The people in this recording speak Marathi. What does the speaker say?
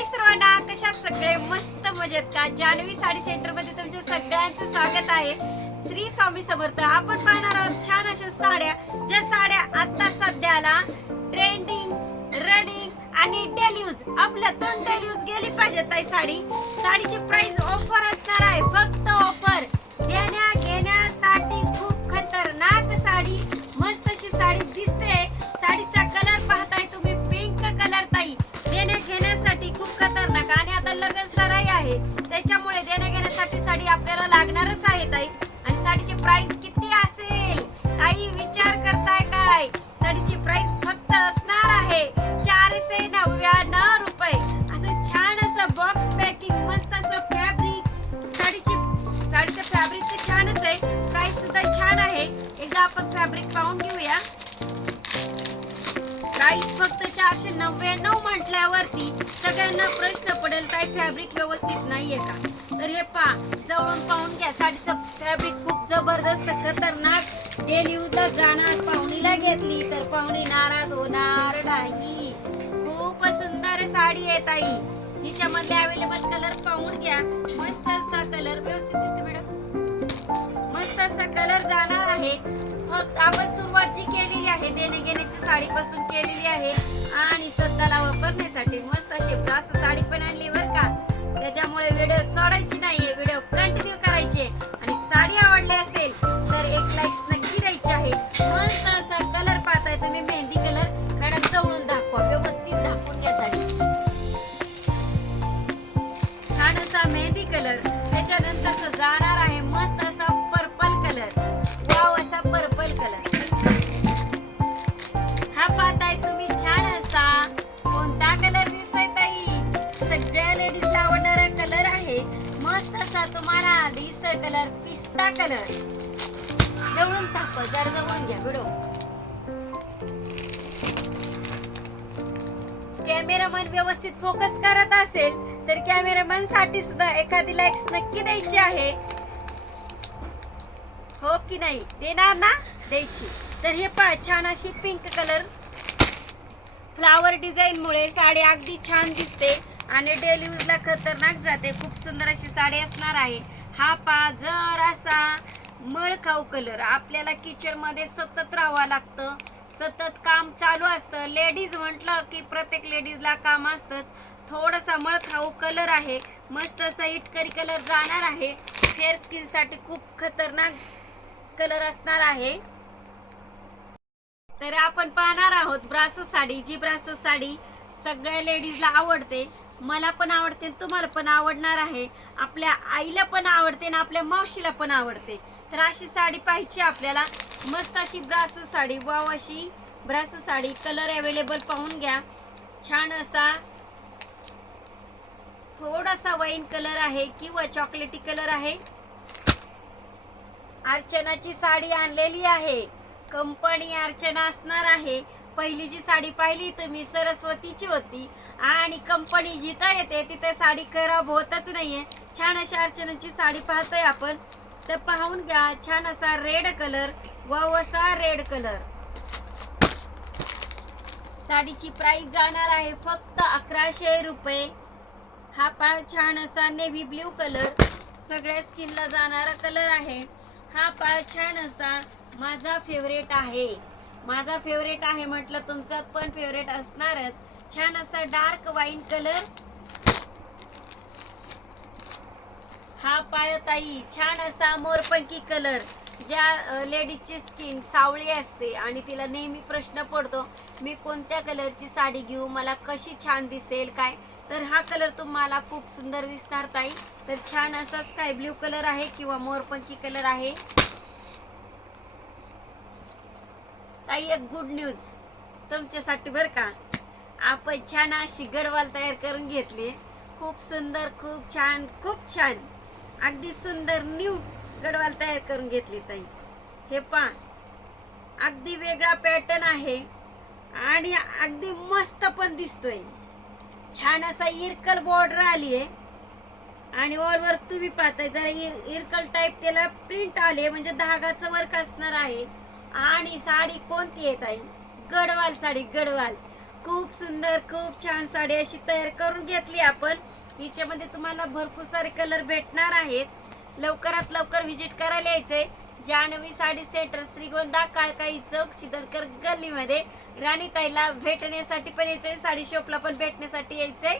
हाय सर्वांना कशा सगळे मस्त मजेत का? जान्हवी साडी सेंटरमध्ये तुमच्या सगळ्यांचं स्वागत आहे. श्री स्वामी समर्थ आपण पाहणार आहोत छान अशा साड्या ज्या साड्या आता सध्याला ट्रेंडिंग रनिंग आणि डेली यूज दोन डेली यूज गेली पाहिजे ताई साडी. साडीची प्राइस ऑफर असणार आता आपण फॅब्रिक पाहून घेऊया. प्राइस फक्त चारशे नव्याण्णव म्हटल्यावरती सगळ्यांना प्रश्न पडेल काय फॅब्रिक व्यवस्थित नाहीये का? तर हे पा जवळून पाहून घ्या साडीचं फॅब्रिक खूप जबरदस्त खतरनाक. डेली यूजला जाणार पाहुणीला घेतली तर पाहुणी नाराज होणार नाही. खूप सुंदर साडी आहे ताई. हिच्यामध्ये अवेलेबल कलर पाहून घ्या. मस्त असा कलर व्यवस्थित दिसतो मॅडम मस्त असा कलर जाणार आहे. आपण सुरुवात जी केलेली आहे. देणे घेण्याची साडीपासून केलेली आहे. आणि स्वतःला वापरण्यासाठी मस्त अशी साडी पण आणली बर का. त्याच्यामुळे वेळ सोडायची नाहीये. मस्त तुम्हाला दिसतोय कलर पिस्ता कलर. जवळून ताप जर जवळून घ्या व्हिडिओ. कॅमेरामॅन व्यवस्थित फोकस करत असेल तर कॅमेरामॅनसाठी सुद्धा एखादी लाईक्स नक्की द्यायची आहे. हो की नाही? देणार ना? द्यायची. तर हे पहा छान अशी पिंक कलर फ्लावर डिझाईन मुळे साडी अगदी छान दिसते. आणि डेली यूजला खतरनाक जाते. खूप सुंदर अशी साडी असणार आहे. हा पा जर असा मळखाऊ कलर आपल्याला किचनमध्ये सतत राहावं लागतं. सतत काम चालू असतं. लेडीज म्हटलं की प्रत्येक लेडीजला काम असतंच. थोडासा मळखाऊ कलर आहे. मस्त असा इटकरी कलर जाणार आहे. हेअर स्किनसाठी खूप खतरनाक कलर असणार आहे. तर आपण पाहणार आहोत ब्रासो साडी. जी ब्रासो साडी सगळ्या लेडीजला आवडते. मला पण आवडते तुम्हाला पण आवडणार आहे. आपल्या आईला पण आवडते आणि आपल्या मावशीला पण आवडते. तर अशी साडी पाहिजे आपल्याला. मस्त अशी ब्रासो साडी वाव अशी ब्रासो साडी. कलर अवेलेबल पाहून घ्या. छान असा थोडासा वाईन कलर आहे किंवा चॉकलेटी कलर आहे. अर्चनाची साडी आणलेली आहे. कंपनी अर्चना असणार आहे. पहिली जी साडी पाहिली तर मी सरस्वतीची होती. आणि कंपनी जिथं येते तिथे साडी खराब होतच नाहीये. छान अशा अर्चनाची साडी पाहतोय आपण. तर पाहून घ्या छान असा रेड कलर वाव असा रेड कलर साडीची प्राइस जाणार आहे फक्त अकराशे रुपये. हा पा छान असा नेव्ही ब्ल्यू कलर सगळ्या स्किनला जाणारा कलर आहे. हा पाळ छान असा माझा फेवरेट आहे. माझा फेवरेट आहे म्हटलं तुमचा पण फेवरेट असणारच. छान असा डार्क वाईन कलर हा पायताई छान असा मोरपंकी कलर ज्या लेडीजची स्किन सावळी असते आणि तिला नेहमी प्रश्न पडतो मी कोणत्या कलरची साडी घेऊ? मला कशी छान दिसेल? काय? तर हा कलर तुम्हाला खूप सुंदर दिसणार ताई. तर छान असा स्काय ब्ल्यू कलर आहे किंवा मोरपंकी कलर आहे. ताई एक गुड न्यूज तुमच्यासाठी बरं का आपण छान अशी गडवाल तयार करून घेतली. खूप सुंदर खूप छान खूप छान. अगदी सुंदर न्यू गडवाल तयार करून घेतली ताई. हे पा अगदी वेगळा पॅटर्न आहे आणि अगदी मस्त पण दिसतोय. छान असा इरकल बॉर्डर आली आहे आणि ऑल वर्क तुम्ही पाहताय जरा इर- इरकल टाईप त्याला प्रिंट आले म्हणजे धागाचं वर्क असणार आहे. आणि साडी कोणती येत आहे गडवाल साडी गडवाल. खूप सुंदर खूप छान साडी अशी तयार करून घेतली आपण. हिच्यामध्ये तुम्हाला भरपूर सारे कलर भेटणार आहेत. लवकरात लवकर व्हिजिट करायला यायचंय. जान्हवी साडी सेंटर श्रीगोंदा काळकाई चौक सिद्धरकर गल्लीमध्ये. राणीताईला भेटण्यासाठी पण यायचंय साडी शॉपला पण भेटण्यासाठी यायचंय.